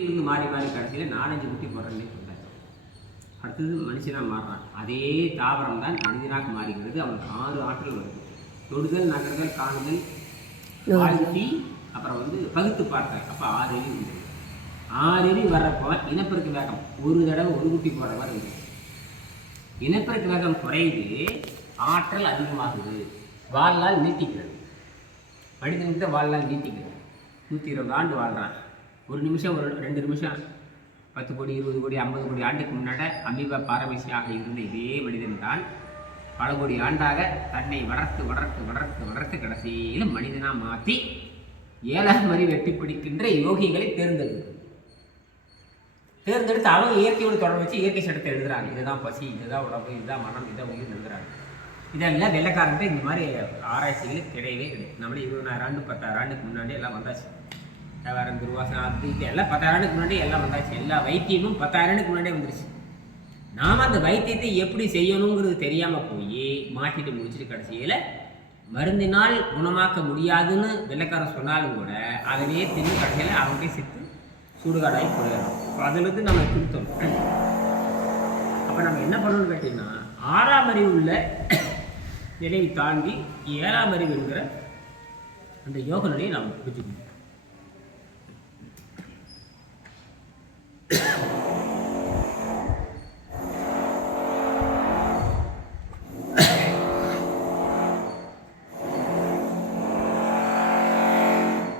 இருந்து மாறி மாறி கடைசியில் 4-5 குட்டி போடுறேன்னே சொன்னார். அடுத்தது மனுஷனாக மாறுறான். அதே தாவரம் தான் மனிதனாக மாறுகிறது. அவனுக்கு 6 ஆற்றல் வருது. தொடுதல், நகர்தல், காணுதல், வாழ்த்தி, அப்புறம் பகுத்து பார்த்தல். அப்போ 6 எலி உண்டு. 6 எலி வர்றப்போ இனப்பெருக்க வேகம் ஒரு தடவை ஒரு குட்டி போடுற மாதிரி இருக்குது. இனப்பெருக்க வேகம் குறையுது, ஆற்றல் அதிகமாகுது. வாழ்நாள் நீட்டிக்கிறது. மனிதன்கிட்ட வாழ்நாள் நீட்டிக்கிறது. 120 ஆண்டு வாழ்கிறான். ஒரு நிமிஷம், ஒரு 2 நிமிஷம், 10 கோடி 20 கோடி 50 கோடி ஆண்டுக்கு முன்னாடி அமீபா பாரம்பரியாக இருந்த இதே மனிதன் தான் பல கோடி ஆண்டாக தன்னை வளர்த்து வளர்த்து வளர்த்து வளர்த்து கடைசியில் மனிதனாக மாற்றி 7ஆம் அறிவு எட்டி பிடிக்கின்ற யோகிகளை தேர்ந்தெடுத்து அவங்க இயற்கையோடு தொடர்பு வச்சு இயற்கை சட்டத்தை எழுதுறாங்க. இதுதான் பசி, இதுதான் உடம்பு, இதுதான் மனம், இதுதான் உயிர் எழுதுறாங்க. இதெல்லாம் வெள்ளைக்காரன்ட்டு இந்த மாதிரி ஆராய்ச்சிகள் கிடையவே கிடையாது. நம்மளே 20,000 ஆண்டு 10,000 ஆண்டுக்கு முன்னாடி எல்லாம் வந்தாச்சு. வேறு துர்வாசம் அது இது எல்லாம் 10,000 ஆண்டுக்கு முன்னாடி எல்லாம் வந்தாச்சு. எல்லா வைத்தியமும் 10,000 ஆண்டுக்கு முன்னாடியே வந்துருச்சு. நாம் அந்த வைத்தியத்தை எப்படி செய்யணுங்கிறது தெரியாமல் போய் மாட்டிட்டு முடிச்சுட்டு கடைசியில் மருந்தினால் குணமாக்க முடியாதுன்னு வெள்ளைக்காரன் சொன்னாலும் கூட அதனையே தின்னு கடைசியில் அவங்கள்டே சித்து சுடுகாடாகி போயிடணும். அதுலேருந்து நம்ம திருத்தணும். அப்போ நம்ம என்ன பண்ணணும்னு கேட்டிங்கன்னா 6ஆம் அறிவு உள்ள நிலையை தாண்டி 7ஆம் அறிவு என்கிற அந்த யோக நிலையை நாம் புரிஞ்சுக்கணும்.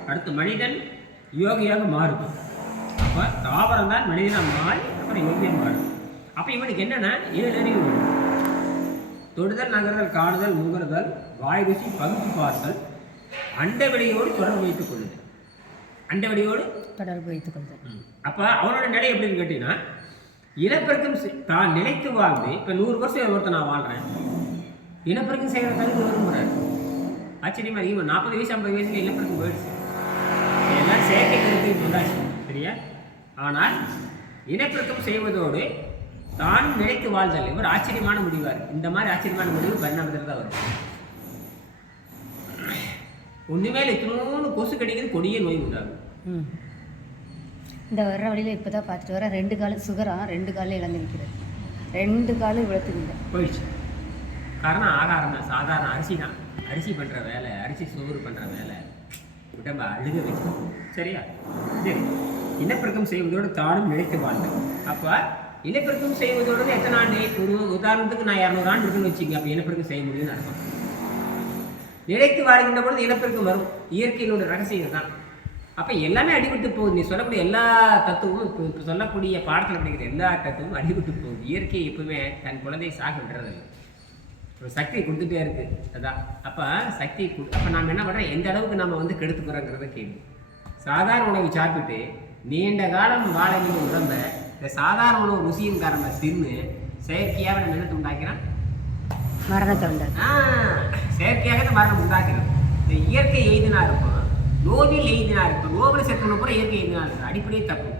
அடுத்து மனிதன் யோகியாக மாறுது. அப்போ தாவரம் தான் மனிதனாக மாறி அப்புறம் யோகியாக மாறுது. அப்போ இவனுக்கு என்னென்னா 7 அறிவு வேணும். தொடுதல், நகர்தல், காணுதல், முகர்தல், வாய் ருசி, பகுத்து பார்த்தல், அண்டவெளியோடு தொடர்பு வைத்துக் கொள்ளுதல். அண்டவெளியோடு தொடர்பு வைத்துக் கொள்ளுதல். அப்போ அவனோட நிலை எப்படின்னு கேட்டீங்கன்னா இனப்பெருக்கம் தான் நிலைத்து வாழ்ந்து இப்போ 100 வருஷம் ஒருத்தர் நான் வாழ்கிறேன். இனப்பெருக்கம் செய்கிற தகுதி வருங்கிறார். ஆச்சரியமா இருக்கு. 40 வயசு 50 வயசுல இனப்பெருக்கம் போயிடுச்சு. எல்லாம் செயற்கை கருத்து வந்தாச்சு, சரியா? ஆனால் இனப்பெருக்கம் செய்வதோடு தான் நிலைத்து வாழ்தல் இவர் ஆச்சரியமான முடிவாக இருக்குது. இந்த மாதிரி ஆச்சரியமான முடிவு பரிணாமத்தில் தான் வரும். ஒன்றுமேல இத்தனோன்னு கொசு கடிக்கிறது கொடிய நோய் உண்டாகும். இந்த வர்ற வழியில் இப்போ தான் பார்த்துட்டு வர 2 காலம் சுகராக 2 காலில் இழந்து நிற்கிறது. 2 காலம் இவ்வளோத்துக்கு போயிடுச்சு. காரணம் ஆகாரம் தான். சாதாரண அரிசி தான். அரிசி பண்ணுற வேலை, அரிசி சோறு பண்ணுற வேலை உடம்ப அழுக வச்சு, சரியா? சரி, இனப்பெருக்கம் செய்வதோடு தானும் நிலைத்து வாழ்ந்தது. அப்போ இனப்பெருக்கம் செய்வதோடு எத்தனை ஆண்டு? ஒரு உதாரணத்துக்கு நான் 200 ஆண்டு இருக்குன்னு வச்சுங்க. அப்போ இனப்பெருக்கம் செய்ய முடியும்னு அர்த்தம். நிலைத்து வாழ்கின்ற பொழுது இனப்பெருக்கம் வரும். இயற்கையினோட ரகசியம் தான். அப்போ எல்லாமே அடிபட்டு போகுது. நீ சொல்லக்கூடிய எல்லா தத்துவமும் இப்போ சொல்லக்கூடிய பாடத்தில் படிக்கிற எல்லா தத்துவமும் அடிபட்டு போகுது. இயற்கை எப்பவுமே தன் குழந்தையை சாக விடுறதில்லை. ஒரு சக்தியை கொடுத்துட்டே இருக்கு. அதான் அப்போ சக்தி அப்போ நாம் என்ன பண்ணுறோம்? எந்த அளவுக்கு நம்ம கெடுத்துக்கிறோங்கிறத கேள்வி. சாதாரண உணவு சாப்பிட்டுட்டு நீண்ட காலம் வாழ வேண்டிய உடம்ப இந்த சாதாரண உணவு ருசியின் காரணமாக தின்னு செயற்கையாக நம்ம என்ன உண்டாக்கிறான்? மரணத்தை உண்டு. செயற்கையாக தான் மரணம் உண்டாக்கிறது. இந்த இயற்கை எய்தினா இருக்கும், நோவில் எய்தினா இருக்கும். நோவில் செத்துன கூட இயற்கை எய்தினா இருக்கும். அடிப்படையே தப்பு.